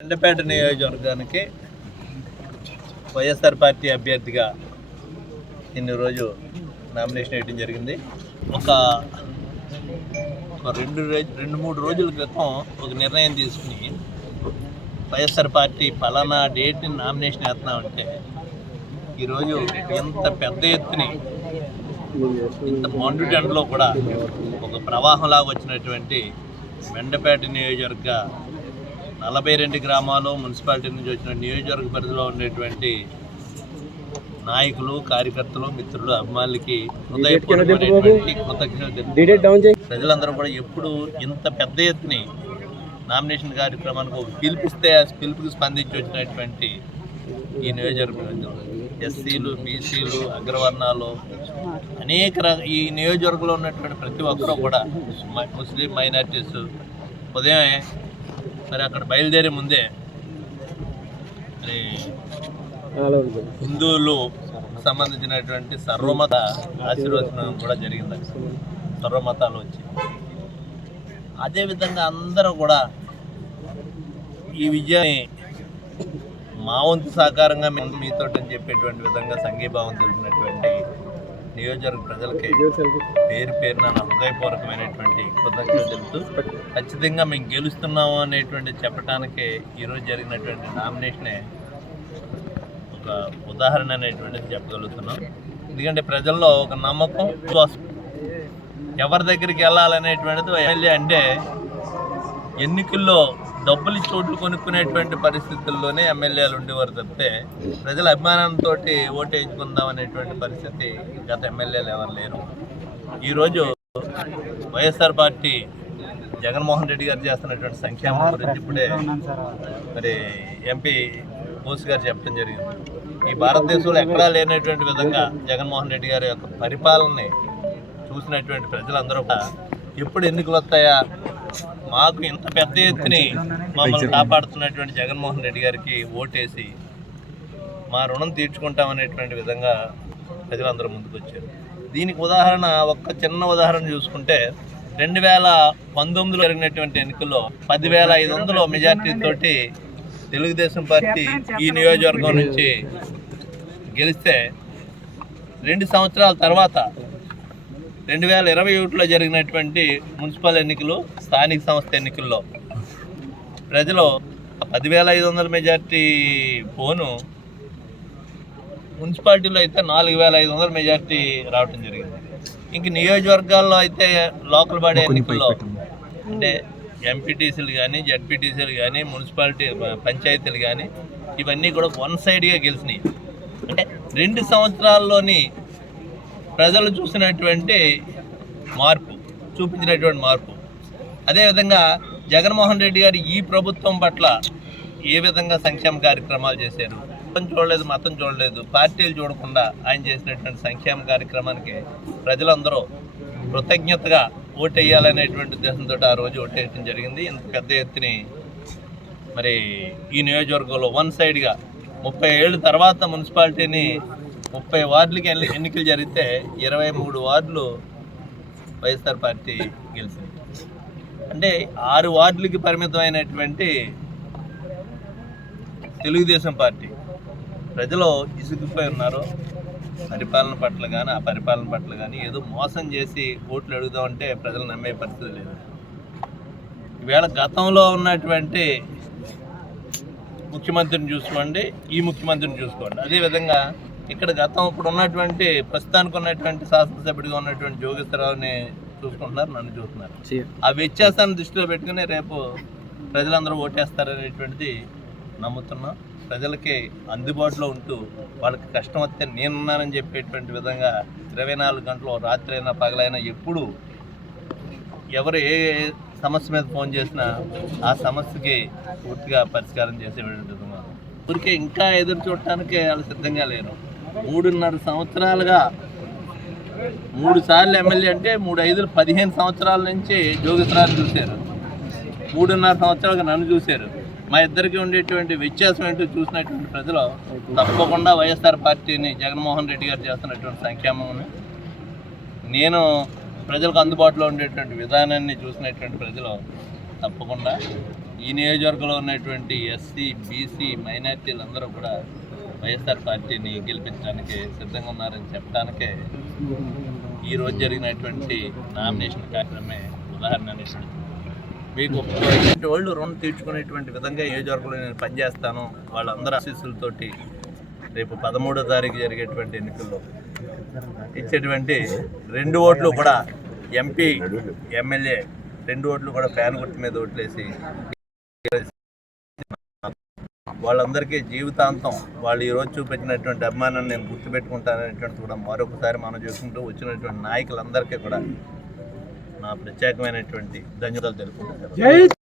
ఎండపేట నియోజకవర్గానికి వైఎస్ఆర్ పార్టీ అభ్యర్థిగా ఇన్ని రోజు నామినేషన్ వేయడం జరిగింది. ఒక రెండు రోజు రెండు మూడు రోజుల క్రితం ఒక నిర్ణయం తీసుకుని వైఎస్ఆర్ పార్టీ ఫలానా డేట్ని నామినేషన్ వేస్తున్నామంటే ఈరోజు ఇంత పెద్ద ఎత్తుని ఇంత మండుటెండలో కూడా ఒక ప్రవాహంలాగా వచ్చినటువంటి మెండపేట నియోజకవర్గ నలభై రెండు గ్రామాలు మున్సిపాలిటీ నుంచి వచ్చిన నియోజకవర్గ పరిధిలో ఉండేటువంటి నాయకులు కార్యకర్తలు మిత్రులు అభిమానులకి హృదయపూర్వకమైనటువంటి ప్రజలందరూ కూడా ఎప్పుడు ఇంత పెద్ద ఎత్తుని నామినేషన్ కార్యక్రమానికి ఒక పిలిపిస్తే ఆ పిలుపుకి స్పందించి వచ్చినటువంటి ఈ నియోజకవర్గం ఎస్సీలు బీసీలు అగ్రవర్ణాలు అనేక ఈ నియోజకవర్గంలో ఉన్నటువంటి ప్రతి ఒక్కరూ కూడా ముస్లిం మైనార్టీస్ ఉదయమే మరి అక్కడ బయలుదేరే ముందే మరి హిందువులు సంబంధించినటువంటి సర్వమత ఆశీర్వచనం కూడా జరిగింది సర్వమతాలు వచ్చి. అదేవిధంగా అందరూ కూడా ఈ విజయాన్ని మా వంతు సహకారంగా మేము మీతో అని చెప్పేటువంటి విధంగా సంఘీభావం తెలిపినటువంటి నియోజకవర్గ ప్రజలకి పేరు పేరున హృదయపూర్వకమైనటువంటి కృతజ్ఞతలు తెలుపుతూ ఖచ్చితంగా మేము గెలుస్తున్నాము అనేటువంటి చెప్పడానికి ఈరోజు జరిగినటువంటి నామినేషనే ఒక ఉదాహరణ అనేటువంటిది చెప్పగలుగుతున్నాం. ఎందుకంటే ప్రజల్లో ఒక నమ్మకం విశ్వాసం. ఎవరి దగ్గరికి వెళ్ళాలనేటువంటిది ఎమ్మెల్యే అంటే ఎన్నికల్లో డబ్బులు ఇచ్చి ఓట్లు కొనుక్కునేటువంటి పరిస్థితుల్లోనే ఎమ్మెల్యేలు ఉండేవారు తప్పితే ప్రజల అభిమానంతో ఓటు వేయించుకుందాం అనేటువంటి పరిస్థితి గత ఎమ్మెల్యేలు ఎవరు లేరు. ఈరోజు వైఎస్ఆర్ పార్టీ జగన్మోహన్ రెడ్డి గారు చేస్తున్నటువంటి సంక్షేమం గురించి ఇప్పుడే మరి ఎంపీ బోస్ గారు చెప్పడం జరిగింది. ఈ భారతదేశంలో ఎక్కడా లేనటువంటి విధంగా జగన్మోహన్ రెడ్డి గారి యొక్క పరిపాలనని చూసినటువంటి ప్రజలందరూ కూడా ఎప్పుడు ఎన్నికలు వస్తాయా మాకు ఇంత పెద్ద ఎత్తుని మమ్మల్ని కాపాడుతున్నటువంటి జగన్మోహన్ రెడ్డి గారికి ఓటేసి మా రుణం తీర్చుకుంటామనేటువంటి విధంగా ప్రజలందరూ ముందుకు వచ్చారు. దీనికి ఉదాహరణ ఒక్క చిన్న ఉదాహరణ చూసుకుంటే రెండు వేల పంతొమ్మిదిలో జరిగినటువంటి ఎన్నికల్లో పదివేల ఐదు వందల మెజార్టీ తోటి తెలుగుదేశం పార్టీ ఈ నియోజకవర్గం నుంచి గెలిస్తే రెండు సంవత్సరాల తర్వాత రెండు వేల ఇరవై ఒకటిలో జరిగినటువంటి మున్సిపల్ ఎన్నికలు స్థానిక సంస్థ ఎన్నికల్లో. ప్రజలు పదివేల ఐదు వందల మెజార్టీ పోను మున్సిపాలిటీలో అయితే నాలుగు వేల ఐదు వందల మెజార్టీ రావటం జరిగింది. ఇంక నియోజకవర్గాల్లో అయితే లోకల్ బాడీ ఎన్నికల్లో అంటే ఎంపీటీసీలు కానీ జడ్పీటీసీలు కానీ మున్సిపాలిటీ పంచాయతీలు కానీ ఇవన్నీ కూడా వన్ సైడ్గా గెలిచినాయి. అంటే రెండు సంవత్సరాల్లోని ప్రజలు చూసినటువంటి మార్పు చూపించినటువంటి మార్పు. అదేవిధంగా జగన్మోహన్ రెడ్డి గారు ఈ ప్రభుత్వం పట్ల ఏ విధంగా సంక్షేమ కార్యక్రమాలు చేశారు? మతం చూడలేదు మతం చూడలేదు పార్టీలు చూడకుండా ఆయన చేసినటువంటి సంక్షేమ కార్యక్రమానికి ప్రజలందరూ కృతజ్ఞతగా ఓటేయాలనేటువంటి ఉద్దేశంతో ఆ రోజు ఓటేయటం జరిగింది. ఇంత పెద్ద ఎత్తుని మరి ఈ నియోజకవర్గంలో వన్ సైడ్గా ముప్పై ఏళ్ళ తర్వాత మున్సిపాలిటీని ముప్పై వార్డులకి ఎన్ని- ఎన్నికలు జరిగితే ఇరవై మూడు వార్డులు వైఎస్ఆర్ పార్టీ గెలిచింది. అంటే ఆరు వార్డులకి పరిమితమైనటువంటి తెలుగుదేశం పార్టీ. ప్రజలు ఇసుకుపోయి ఉన్నారు. పరిపాలన పట్ల కానీ ఆ పరిపాలన పట్ల కానీ ఏదో మోసం చేసి ఓట్లు అడుగుదామంటే ప్రజలు నమ్మే పరిస్థితి లేదు. ఈవేళ గతంలో ఉన్నటువంటి ముఖ్యమంత్రిని చూసుకోండి ఈ ముఖ్యమంత్రిని చూసుకోండి. అదేవిధంగా ఇక్కడ గతం ఇప్పుడు ఉన్నటువంటి ప్రస్తుతానికి ఉన్నటువంటి శాసనసభ్యుడిగా ఉన్నటువంటి జోగేశ్వరరావుని చూసుకుంటున్నారు నన్ను చూస్తున్నారు. ఆ వ్యత్యాసాన్ని దృష్టిలో పెట్టుకుని రేపు ప్రజలందరూ ఓటేస్తారనేటువంటిది నమ్ముతున్నాం. ప్రజలకి అందుబాటులో ఉంటూ వాళ్ళకి కష్టం వస్తే నేనున్నానని చెప్పేటువంటి విధంగా ఇరవై నాలుగు గంటలు రాత్రి అయినా పగలైనా ఎప్పుడు ఎవరు ఏ సమస్య మీద ఫోన్ చేసినా ఆ సమస్యకి పూర్తిగా పరిష్కారం చేసే విధంగా. ఊరికే ఇంకా ఎదురు చూడటానికి వాళ్ళు సిద్ధంగా లేరు. మూడున్నర సంవత్సరాలుగా మూడు సార్లు ఎమ్మెల్యే అంటే మూడు ఐదులు పదిహేను సంవత్సరాల నుంచి జోగిత్రాలు చూశారు. మూడున్నర సంవత్సరాలుగా నన్ను చూశారు. మా ఇద్దరికి ఉండేటువంటి వ్యత్యాసం ఏంటో చూసినటువంటి ప్రజలు తప్పకుండా వైఎస్ఆర్ పార్టీని జగన్మోహన్ రెడ్డి గారు చేస్తున్నటువంటి సంక్షేమం నేను ప్రజలకు అందుబాటులో ఉండేటువంటి విధానాన్ని చూసినటువంటి ప్రజలు తప్పకుండా. ఈ నియోజకవర్గంలో ఉన్నటువంటి ఎస్సీ బీసీ మైనార్టీలందరూ కూడా వైఎస్ఆర్ పార్టీని గెలిపించడానికి సిద్ధంగా ఉన్నారని చెప్పడానికే ఈ రోజు జరిగినటువంటి నామినేషన్ కార్యక్రమే ఉదాహరణ అనేటువంటి మీకు ఇలాంటి వాళ్ళు రుణం తీర్చుకునేటువంటి విధంగా ఏ నియోజకవర్గంలో నేను పనిచేస్తాను వాళ్ళందరూ ఆశీస్సులతోటి రేపు పదమూడో తారీఖు జరిగేటువంటి ఎన్నికల్లో ఇచ్చేటువంటి రెండు ఓట్లు కూడా ఎంపీ ఎమ్మెల్యే రెండు ఓట్లు కూడా ఫ్యాన్ గుర్తు మీద ఓట్లేసి వాళ్ళందరికీ జీవితాంతం వాళ్ళు ఈ రోజు చూపించినటువంటి అభిమానాన్ని నేను గుర్తుపెట్టుకుంటాననేటువంటి కూడా మరొకసారి మనం చూసుకుంటూ వచ్చినటువంటి నాయకులందరికీ కూడా నా ప్రత్యేకమైనటువంటి ధన్యవాదాలు తెలుపుకుంటాను